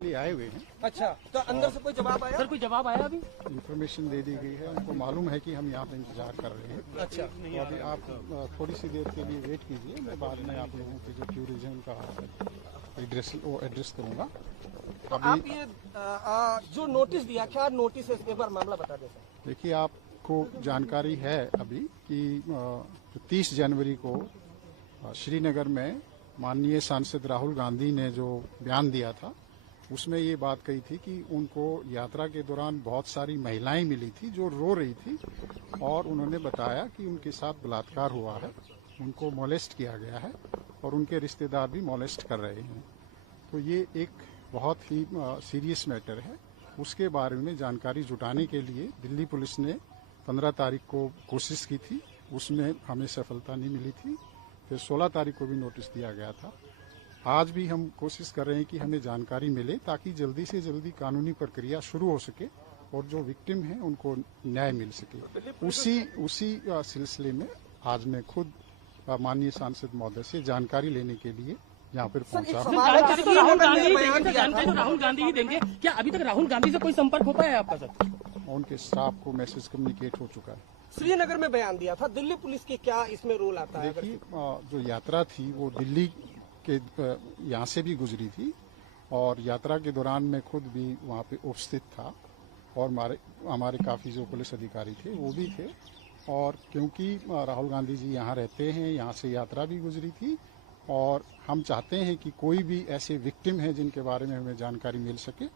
आए हुए हैं। अच्छा, तो अंदर से कोई जवाब आया? सर कोई जवाब आया अभी? इन्फॉर्मेशन दे दी गई है, उनको मालूम है कि हम यहाँ पे इंतजार कर रहे हैं। अच्छा, तो अभी आप थोड़ी सी देर के लिए वेट कीजिए, मैं बाद में आप लोगों की जो क्यूरीज है उनका एड्रेस करूँगा। तो आप ये जो नोटिस दिया, क्या नोटिस है, इसके बारे मामला बता दें सर। देखिए, आपको जानकारी है अभी कि 30 जनवरी को श्रीनगर में माननीय सांसद राहुल गांधी ने जो बयान दिया था, उसमें ये बात कही थी कि उनको यात्रा के दौरान बहुत सारी महिलाएं मिली थी जो रो रही थी और उन्होंने बताया कि उनके साथ बलात्कार हुआ है, उनको मोलेस्ट किया गया है और उनके रिश्तेदार भी मोलेस्ट कर रहे हैं। तो ये एक बहुत ही सीरियस मैटर है। उसके बारे में जानकारी जुटाने के लिए दिल्ली पुलिस ने 15 तारीख को कोशिश की थी, उसमें हमें सफलता नहीं मिली थी। फिर 16 तारीख को भी नोटिस दिया गया था। आज भी हम कोशिश कर रहे हैं कि हमें जानकारी मिले ताकि जल्दी से जल्दी कानूनी प्रक्रिया शुरू हो सके और जो विक्टिम हैं उनको न्याय मिल सके। उसी सिलसिले में आज मैं खुद माननीय सांसद महोदय से जानकारी लेने के लिए यहाँ पर पहुंचा हूँ। राहुल गांधी ही देंगे क्या? अभी तक राहुल गांधी से कोई संपर्क हो पाया है आपका सर? उनके स्टाफ को मैसेज कम्युनिकेट हो चुका है। श्रीनगर में बयान दिया था, दिल्ली पुलिस की क्या इसमें रोल आता है? देखिए, जो यात्रा थी वो दिल्ली के यहाँ से भी गुजरी थी और यात्रा के दौरान मैं खुद भी वहाँ पे उपस्थित था और हमारे काफ़ी जो पुलिस अधिकारी थे वो भी थे। और क्योंकि राहुल गांधी जी यहाँ रहते हैं, यहाँ से यात्रा भी गुजरी थी और हम चाहते हैं कि कोई भी ऐसे विक्टिम हैं जिनके बारे में हमें जानकारी मिल सके,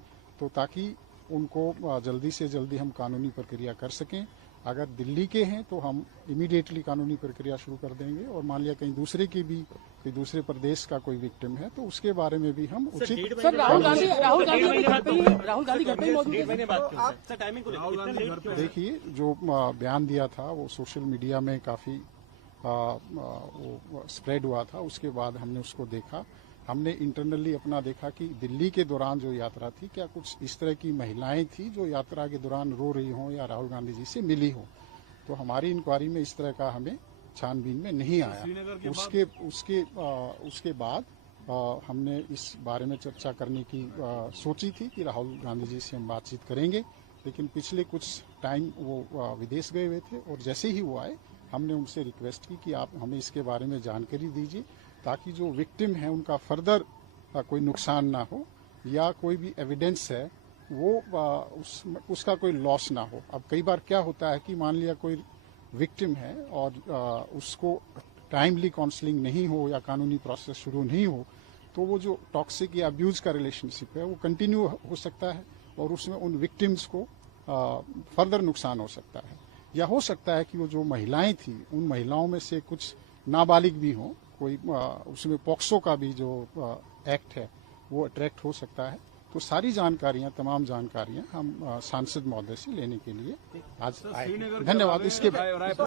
तो ताकि उनको जल्दी से जल्दी हम कानूनी प्रक्रिया कर सकें। अगर दिल्ली के हैं तो हम इमीडिएटली कानूनी प्रक्रिया शुरू कर देंगे और मान लिया कहीं दूसरे की भी कोई दूसरे प्रदेश का कोई विक्टिम है तो उसके बारे में भी हम उचित। सर राहुल गांधी घर पे ही मौजूद है। देखिए, जो बयान दिया था वो सोशल मीडिया में काफी स्प्रेड हुआ था। उसके बाद हमने उसको देखा, हमने इंटरनली अपना देखा कि दिल्ली के दौरान जो यात्रा थी, क्या कुछ इस तरह की महिलाएं थी जो यात्रा के दौरान रो रही हों या राहुल गांधी जी से मिली हो। तो हमारी इंक्वायरी में इस तरह का हमें छानबीन में नहीं आया। उसके बाद हमने इस बारे में चर्चा करने की सोची थी कि राहुल गांधी जी से हम बातचीत करेंगे, लेकिन पिछले कुछ टाइम वो विदेश गए हुए थे और जैसे ही वो आए हमने उनसे रिक्वेस्ट की कि आप हमें इसके बारे में जानकारी दीजिए ताकि जो विक्टिम है उनका फर्दर कोई नुकसान ना हो या कोई भी एविडेंस है वो उसका कोई लॉस ना हो। अब कई बार क्या होता है कि मान लिया कोई विक्टिम है और उसको टाइमली काउंसलिंग नहीं हो या कानूनी प्रोसेस शुरू नहीं हो तो वो जो टॉक्सिक या अब्यूज का रिलेशनशिप है वो कंटिन्यू हो सकता है और उसमें उन विक्टिम्स को फर्दर नुकसान हो सकता है। या हो सकता है कि वो जो महिलाएं थी उन महिलाओं में से कुछ नाबालिग भी हों, कोई उसमें पॉक्सो का भी जो एक्ट है वो अट्रैक्ट हो सकता है। तो सारी जानकारियां, तमाम जानकारियां हम सांसद महोदय से लेने के लिए आज आए। धन्यवाद। इसके